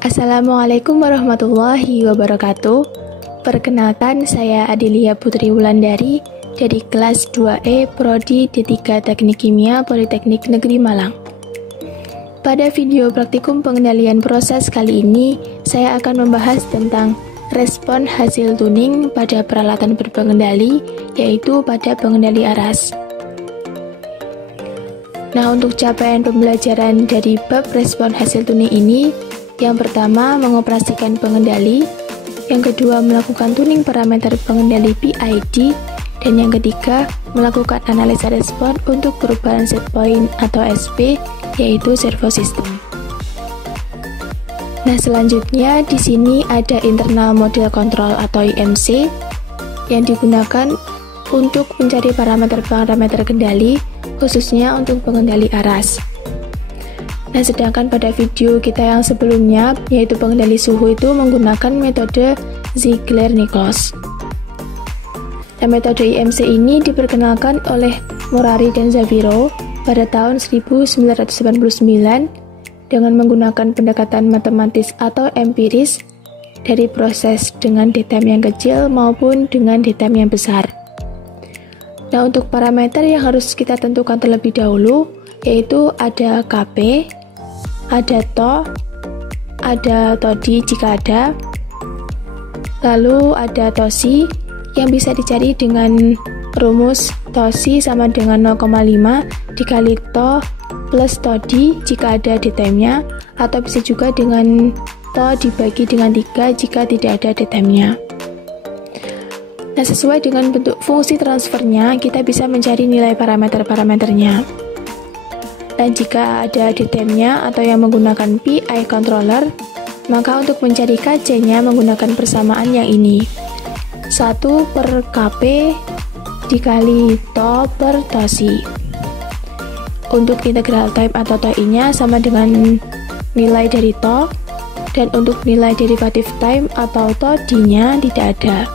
Assalamualaikum warahmatullahi wabarakatuh. Perkenalkan, saya Adilia Putri Wulandari dari kelas 2E Prodi D3 Teknik Kimia Politeknik Negeri Malang. Pada video praktikum pengendalian proses kali ini, saya akan membahas tentang respon hasil tuning pada peralatan berpengendali, yaitu pada pengendali aras. Nah, untuk capaian pembelajaran dari bab respon hasil tuning ini, yang pertama, mengoperasikan pengendali. Yang kedua, melakukan tuning parameter pengendali PID. Dan yang ketiga, melakukan analisa respon untuk perubahan set point atau SP, yaitu servo system. Nah, selanjutnya di sini ada internal model control atau IMC yang digunakan untuk mencari parameter-parameter kendali, khususnya untuk pengendali aras. Nah, sedangkan pada video kita yang sebelumnya, yaitu pengendali suhu, itu menggunakan metode Ziegler-Nichols. Nah, metode IMC ini diperkenalkan oleh Morari dan Zaviro pada tahun 1999 dengan menggunakan pendekatan matematis atau empiris dari proses dengan datam yang kecil maupun dengan datam yang besar. Nah, untuk parameter yang harus kita tentukan terlebih dahulu, yaitu ada KP, ada TO, ada TODI jika ada, lalu ada TOSI yang bisa dicari dengan rumus TOSI sama dengan 0,5 dikali TO plus TODI jika ada datamnya, atau bisa juga dengan TO dibagi dengan 3 jika tidak ada datamnya. Nah, sesuai dengan bentuk fungsi transfernya, kita bisa mencari nilai parameter-parameternya. Dan jika ada datamnya atau yang menggunakan PI controller, maka untuk mencari KC-nya menggunakan persamaan yang ini. 1 per KP dikali TO per TOSI. Untuk integral time atau TOI-nya sama dengan nilai dari TO, dan untuk nilai derivatif time atau TODI-nya tidak ada.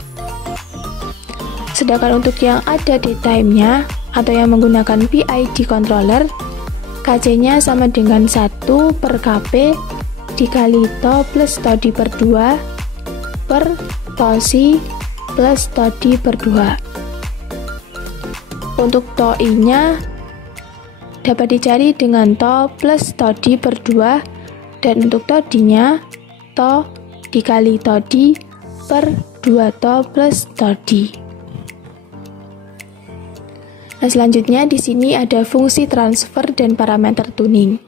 Sedangkan untuk yang ada di time-nya atau yang menggunakan PID controller, KC-nya sama dengan 1 per KP dikali TO plus TODI per 2 per TOSI plus TODI per 2. Untuk TOI-nya dapat dicari dengan TO plus TODI per 2, dan untuk TODI-nya TO dikali TODI per 2 TO plus TODI. Nah, selanjutnya di sini ada fungsi transfer dan parameter tuning.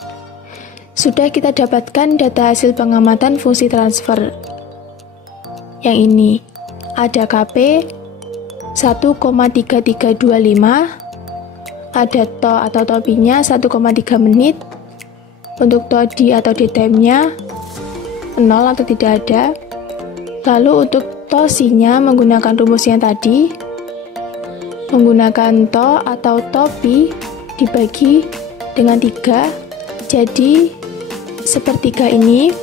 Sudah kita dapatkan data hasil pengamatan fungsi transfer. Yang ini ada KP 1,3325, ada TO atau TOPI-nya 1,3 menit. Untuk TODI atau datamnya 0 atau tidak ada. Lalu untuk TOSI-nya menggunakan rumus yang tadi, menggunakan TO atau TOPI dibagi dengan 3, jadi sepertiga ini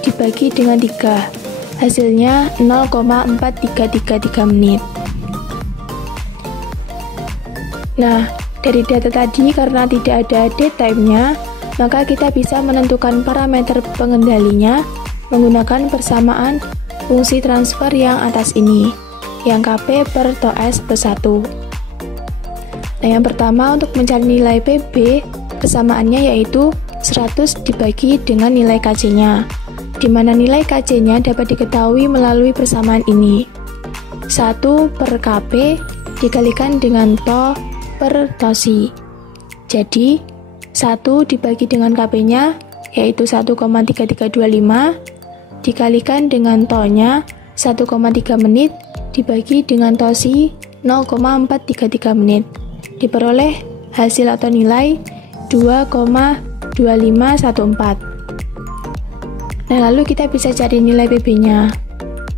dibagi dengan 3, hasilnya 0,4333 menit. Nah, dari data tadi karena tidak ada datamnya, maka kita bisa menentukan parameter pengendalinya menggunakan persamaan fungsi transfer yang atas ini, yang KP per TOS plus 1. Nah, yang pertama untuk mencari nilai PB, persamaannya yaitu 100 dibagi dengan nilai KC-nya, di mana nilai KC-nya dapat diketahui melalui persamaan ini. 1 per KP dikalikan dengan TO per TOSI. Jadi, 1 dibagi dengan KP-nya yaitu 1,3325 dikalikan dengan TO-nya 1,3 menit dibagi dengan TOSI 0,433 menit, diperoleh hasil atau nilai 2,2514. Nah, lalu kita bisa cari nilai PB-nya,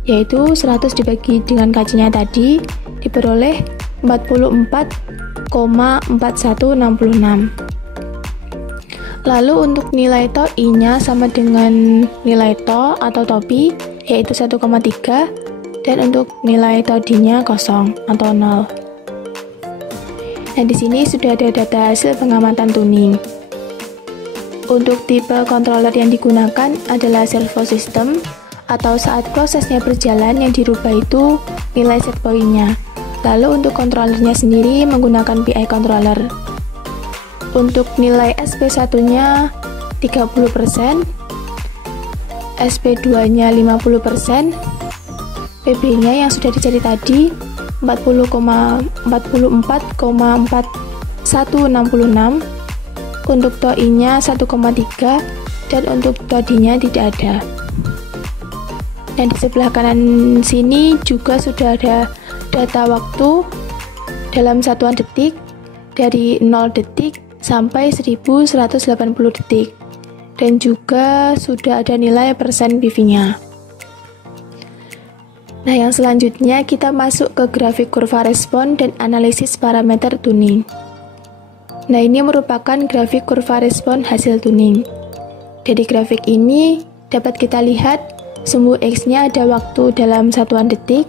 yaitu 100 dibagi dengan KC-nya tadi, diperoleh 44,4166. Lalu untuk nilai TOI-nya sama dengan nilai TO atau TOPI, yaitu 1,3, dan untuk nilai TODI-nya 0 atau 0. Nah, di sini sudah ada data hasil pengamatan tuning. Untuk tipe controller yang digunakan adalah servo system, atau saat prosesnya berjalan yang dirubah itu nilai set point-nya. Lalu untuk controllernya sendiri menggunakan PI controller. Untuk nilai SP1-nya 30%, SP2-nya 50%, PB-nya yang sudah dicari tadi 44,4166, untuk TOI-nya 1,3, dan untuk TODI-nya tidak ada. Dan di sebelah kanan sini juga sudah ada data waktu dalam satuan detik dari 0 detik sampai 1180 detik, dan juga sudah ada nilai persen PV-nya. Nah, yang selanjutnya kita masuk ke grafik kurva respon dan analisis parameter tuning. Nah, ini merupakan grafik kurva respon hasil tuning. Dari grafik ini dapat kita lihat sumbu X-nya ada waktu dalam satuan detik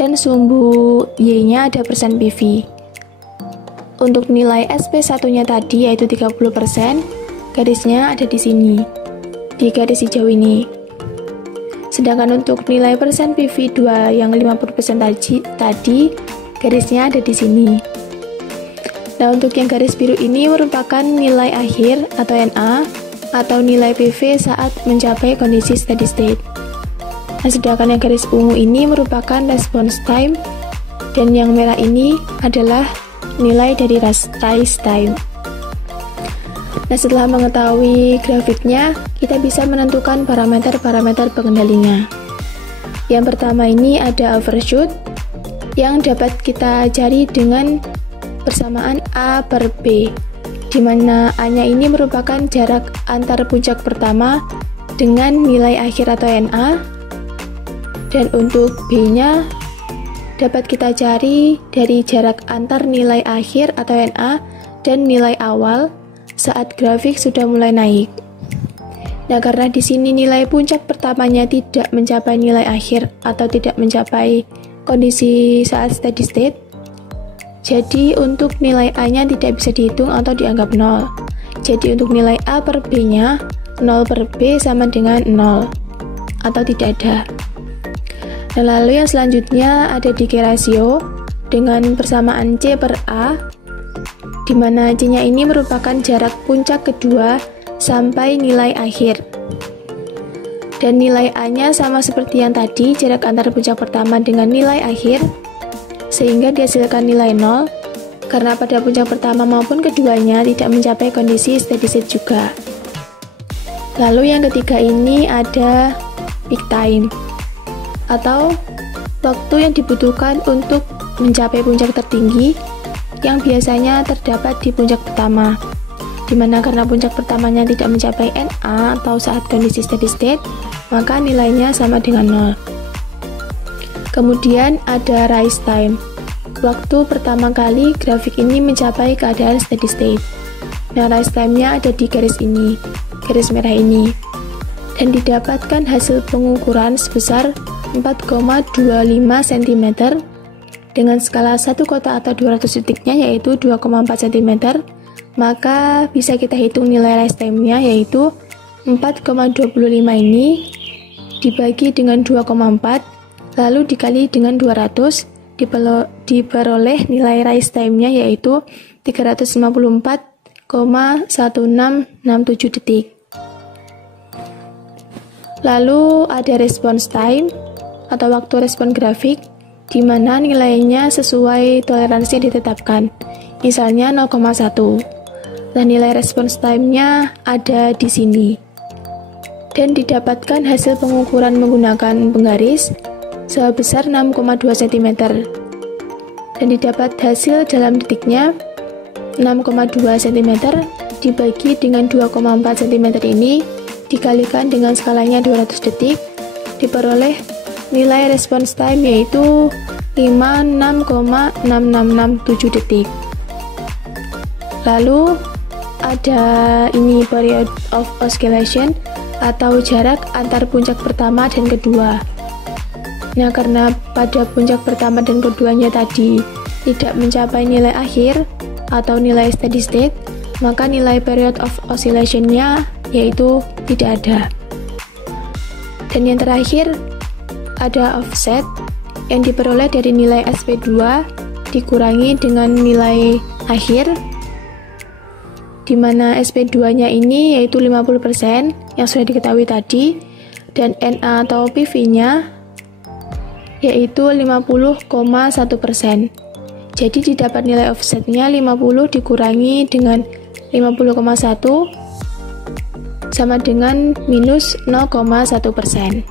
dan sumbu Y-nya ada persen PV. Untuk nilai SP1-nya tadi yaitu 30%, garisnya ada di sini, di garis hijau ini. Sedangkan untuk nilai persen PV2 yang 50% tadi, garisnya ada di sini. Nah, untuk yang garis biru ini merupakan nilai akhir atau NA, atau nilai PV saat mencapai kondisi steady state. Nah, sedangkan yang garis ungu ini merupakan response time, dan yang merah ini adalah nilai dari rise time. Nah, setelah mengetahui grafiknya, kita bisa menentukan parameter-parameter pengendalinya. Yang pertama ini ada overshoot, yang dapat kita cari dengan persamaan A per B, di mana A-nya ini merupakan jarak antar puncak pertama dengan nilai akhir atau NA, dan untuk B-nya dapat kita cari dari jarak antar nilai akhir atau NA dan nilai awal saat grafik sudah mulai naik. Nah, karena di sini nilai puncak pertamanya tidak mencapai nilai akhir atau tidak mencapai kondisi saat steady state, jadi untuk nilai A-nya tidak bisa dihitung atau dianggap 0. Jadi untuk nilai A per B-nya 0 per B sama dengan 0 atau tidak ada. Nah, lalu yang selanjutnya ada decay ratio dengan persamaan C per A, di mana C-nya ini merupakan jarak puncak kedua sampai nilai akhir. Dan nilai A-nya sama seperti yang tadi, jarak antar puncak pertama dengan nilai akhir, sehingga dihasilkan nilai 0, karena pada puncak pertama maupun keduanya tidak mencapai kondisi steady state juga. Lalu yang ketiga ini ada peak time, atau waktu yang dibutuhkan untuk mencapai puncak tertinggi yang biasanya terdapat di puncak pertama, dimana karena puncak pertamanya tidak mencapai NA atau saat kondisi steady state, maka nilainya sama dengan 0. Kemudian ada rise time, waktu pertama kali grafik ini mencapai keadaan steady state. Nah, rise time-nya ada di garis ini, garis merah ini, dan didapatkan hasil pengukuran sebesar 4,25 cm dengan skala 1 kota atau 200 detiknya yaitu 2,4 cm, maka bisa kita hitung nilai rise time-nya yaitu 4,25 ini dibagi dengan 2,4 lalu dikali dengan 200 diperoleh nilai rise time-nya yaitu 354,1667 detik. Lalu ada response time atau waktu respon grafik, di mana nilainya sesuai toleransi yang ditetapkan, misalnya 0,1. Dan nilai response time-nya ada di sini. Dan didapatkan hasil pengukuran menggunakan penggaris sebesar 6,2 cm. Dan didapat hasil dalam detiknya 6,2 cm dibagi dengan 2,4 cm ini dikalikan dengan skalanya 200 detik, diperoleh nilai response time yaitu 56,6667 detik. Lalu ada ini period of oscillation atau jarak antar puncak pertama dan kedua. Nah, karena pada puncak pertama dan keduanya tadi tidak mencapai nilai akhir atau nilai steady state, maka nilai period of oscillation-nya yaitu tidak ada. Dan yang terakhir ada offset yang diperoleh dari nilai SP2 dikurangi dengan nilai akhir, di mana SP2-nya ini yaitu 50% yang sudah diketahui tadi, dan NA atau PV-nya yaitu 50,1%. Jadi didapat nilai offsetnya 50 dikurangi dengan 50,1 sama dengan minus 0,1%.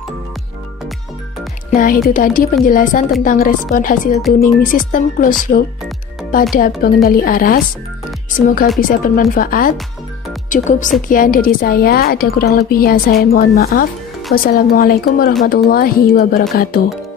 Nah, itu tadi penjelasan tentang respon hasil tuning sistem closed loop pada pengendali aras. Semoga bisa bermanfaat. Cukup sekian dari saya, ada kurang lebihnya saya mohon maaf. Wassalamualaikum warahmatullahi wabarakatuh.